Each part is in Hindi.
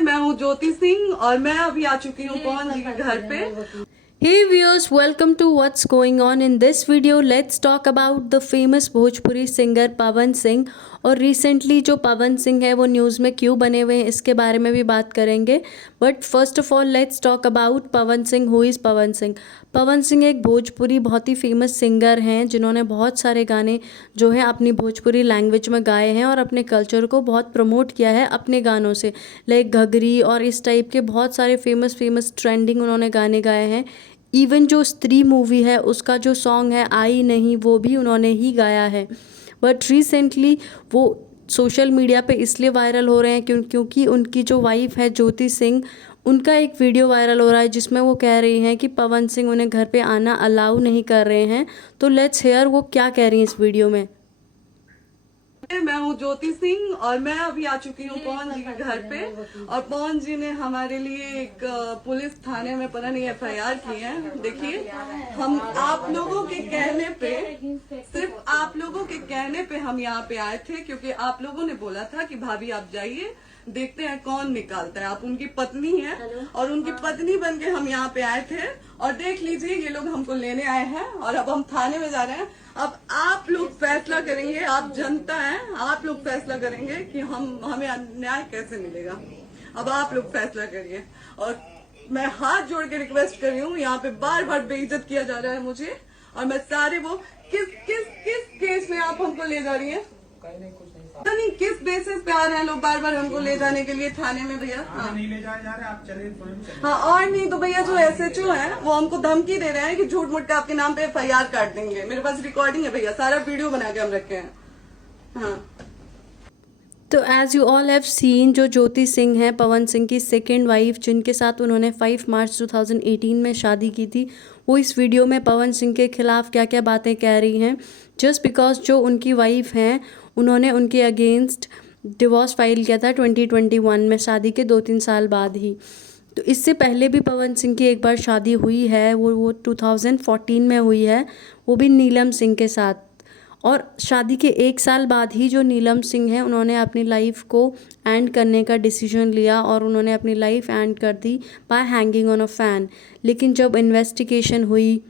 मैं हूँ ज्योति सिंह और मैं अभी आ चुकी हूँ पवन जी के घर पे। Hey viewers, welcome to What's Going On. In this video, let's talk about the famous Bhojpuri singer Pawan Singh. और रिसेंटली जो पवन सिंह है वो न्यूज़ में क्यों बने हुए हैं इसके बारे में भी बात करेंगे। But first of all let's talk about Pawan Singh. Who is Pawan Singh? Pawan Singh एक भोजपुरी बहुत ही फेमस सिंगर हैं जिन्होंने बहुत सारे गाने जो हैं अपनी भोजपुरी लैंग्वेज में गाए हैं और अपने कल्चर को बहुत प्रमोट किया है अपने गानों से। लाइक घघरी और इस टाइप के बहुत सारे फेमस ट्रेंडिंग उन्होंने गाने गाए हैं। इवन जो स्त्री मूवी है उसका जो सॉन्ग है आई नहीं वो भी उन्होंने ही गाया है। बट रिसेंटली वो सोशल मीडिया पे इसलिए वायरल हो रहे हैं क्योंकि उनकी जो वाइफ है ज्योति सिंह, उनका एक वीडियो वायरल हो रहा है जिसमें वो कह रही हैं कि पवन सिंह उन्हें घर पे आना अलाउ नहीं कर रहे हैं। तो लेट्स हेयर वो क्या कह रही हैं इस वीडियो में। मैं हूँ ज्योति सिंह और मैं अभी आ चुकी हूँ पवन जी के घर पे। और पवन जी ने हमारे लिए एक पुलिस थाने में पता नहीं FIR की है। देखिए, हम आप लोगों के कहने पे, सिर्फ आप लोगों के कहने पे हम यहाँ पे आए थे क्योंकि आप लोगों ने बोला था कि भाभी आप जाइए, देखते हैं कौन निकालता है। आप उनकी पत्नी हैं और उनकी पत्नी बन के हम यहाँ पे आए थे। और देख लीजिए, ये लोग हमको लेने आए हैं और अब हम थाने में जा रहे हैं। अब आप लोग फैसला करेंगे, आप जनता हैं, आप लोग फैसला करेंगे कि हमें न्याय कैसे मिलेगा। अब आप लोग फैसला करिए। और मैं हाथ जोड़ के रिक्वेस्ट कर रही हूँ, यहाँ पे बार बार बेइज्जत किया जा रहा है मुझे। और मैं सारे वो किस किस किस केस में आप हमको ले जा रही है, पता नहीं किस बेसिस पे आ रहे हैं लोग बार बार हमको ले जाने के लिए थाने में। भैया नहीं ले जाए जा रहे, आप चले। हाँ, और नहीं तो भैया जो SHO है वो हमको धमकी दे रहे हैं कि झूठ मूठ के आपके नाम पे FIR काट देंगे। मेरे पास रिकॉर्डिंग है भैया, सारा वीडियो बना के हम रखे हैं। हाँ, तो as you all have seen, जो ज्योति सिंह हैं पवन सिंह की सेकेंड वाइफ जिनके साथ उन्होंने 5 मार्च 2018 में शादी की थी, वो इस वीडियो में पवन सिंह के खिलाफ़ क्या क्या बातें कह रही हैं। जस्ट बिकॉज जो उनकी वाइफ हैं उन्होंने उनके अगेंस्ट डिवोर्स फाइल किया था 2021 में, शादी के 2-3 साल बाद ही। तो इससे पहले भी पवन सिंह की एक बार शादी हुई है, वो 2014 में हुई है, वो भी नीलम सिंह के साथ। और शादी के 1 साल बाद ही जो नीलम सिंह हैं उन्होंने अपनी लाइफ को एंड करने का डिसीजन लिया और उन्होंने अपनी लाइफ एंड कर दी by hanging on a fan. लेकिन जब इन्वेस्टिगेशन हुई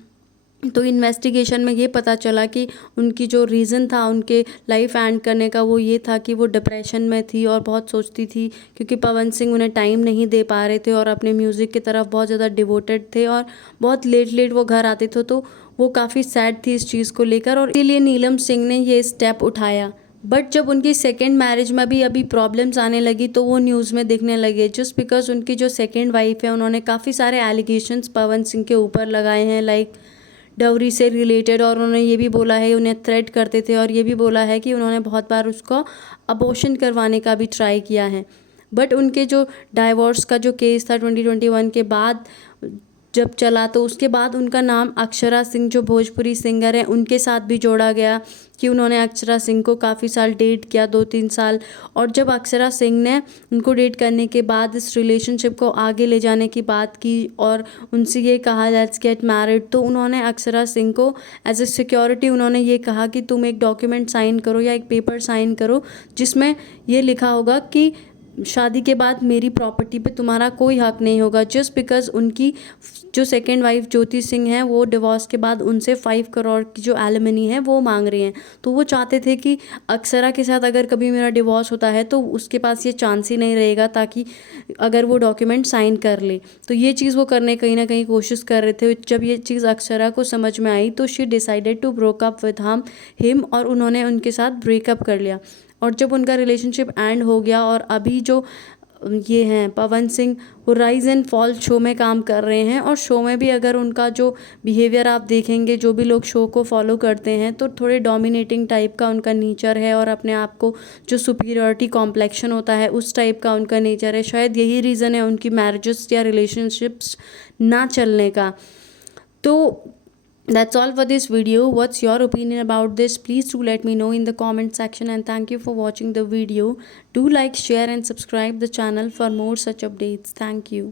तो इन्वेस्टिगेशन में ये पता चला कि उनकी जो रीज़न था उनके लाइफ एंड करने का वो ये था कि वो डिप्रेशन में थी और बहुत सोचती थी क्योंकि पवन सिंह उन्हें टाइम नहीं दे पा रहे थे और अपने म्यूज़िक की तरफ बहुत ज़्यादा डिवोटेड थे और बहुत लेट वो घर आते थे। तो वो काफ़ी सैड थी इस चीज़ को लेकर और इसीलिए नीलम सिंह ने ये स्टेप उठाया। बट जब उनकी सेकेंड मैरिज में भी अभी प्रॉब्लम्स आने लगी तो वो न्यूज़ में दिखने लगे, जस्ट बिकॉज उनकी जो सेकेंड वाइफ है उन्होंने काफ़ी सारे एलिगेशंस पवन सिंह के ऊपर लगाए हैं, लाइक डवरी से रिलेटेड। और उन्होंने ये भी बोला है, उन्हें थ्रेट करते थे और ये भी बोला है कि उन्होंने बहुत बार उसको अबॉर्शन करवाने का भी ट्राई किया है। बट उनके जो डाइवोर्स का जो केस था 2021 के बाद जब चला तो उसके बाद उनका नाम अक्षरा सिंह जो भोजपुरी सिंगर हैं उनके साथ भी जोड़ा गया कि उन्होंने अक्षरा सिंह को काफ़ी साल डेट किया, 2-3 साल। और जब अक्षरा सिंह ने उनको डेट करने के बाद इस रिलेशनशिप को आगे ले जाने की बात की और उनसे ये कहा लेट्स गेट मैरिड, तो उन्होंने अक्षरा सिंह को एज ए सिक्योरिटी उन्होंने ये कहा कि तुम एक डॉक्यूमेंट साइन करो या एक पेपर साइन करो जिसमें ये लिखा होगा कि शादी के बाद मेरी प्रॉपर्टी पे तुम्हारा कोई हक नहीं होगा। जस्ट बिकॉज उनकी जो सेकेंड वाइफ ज्योति सिंह हैं वो डिवोर्स के बाद उनसे 5 करोड़ की जो एलिमनी है वो मांग रही हैं। तो वो चाहते थे कि अक्षरा के साथ अगर कभी मेरा डिवोर्स होता है तो उसके पास ये चांस ही नहीं रहेगा ताकि अगर वो डॉक्यूमेंट साइन कर ले। तो ये चीज़ वो करने कहीं ना कहीं कोशिश कर रहे थे। जब ये चीज़ अक्षरा को समझ में आई तो she decided to broke up with him और उन्होंने उनके साथ ब्रेकअप कर लिया। और जब उनका रिलेशनशिप एंड हो गया और अभी जो ये हैं पवन सिंह वो राइज एंड फॉल शो में काम कर रहे हैं और शो में भी अगर उनका जो बिहेवियर आप देखेंगे, जो भी लोग शो को फॉलो करते हैं तो थोड़े डोमिनेटिंग टाइप का उनका नेचर है और अपने आप को जो सुपीरियरिटी कॉम्प्लेक्शन होता है उस टाइप का उनका नेचर है। शायद यही रीज़न है उनकी मैरिजेस या रिलेशनशिप्स ना चलने का। तो that's all for this video. What's your opinion about this? Please do let me know in the comment section, and thank you for watching the video. Do like, share and subscribe the channel for more such updates. Thank you.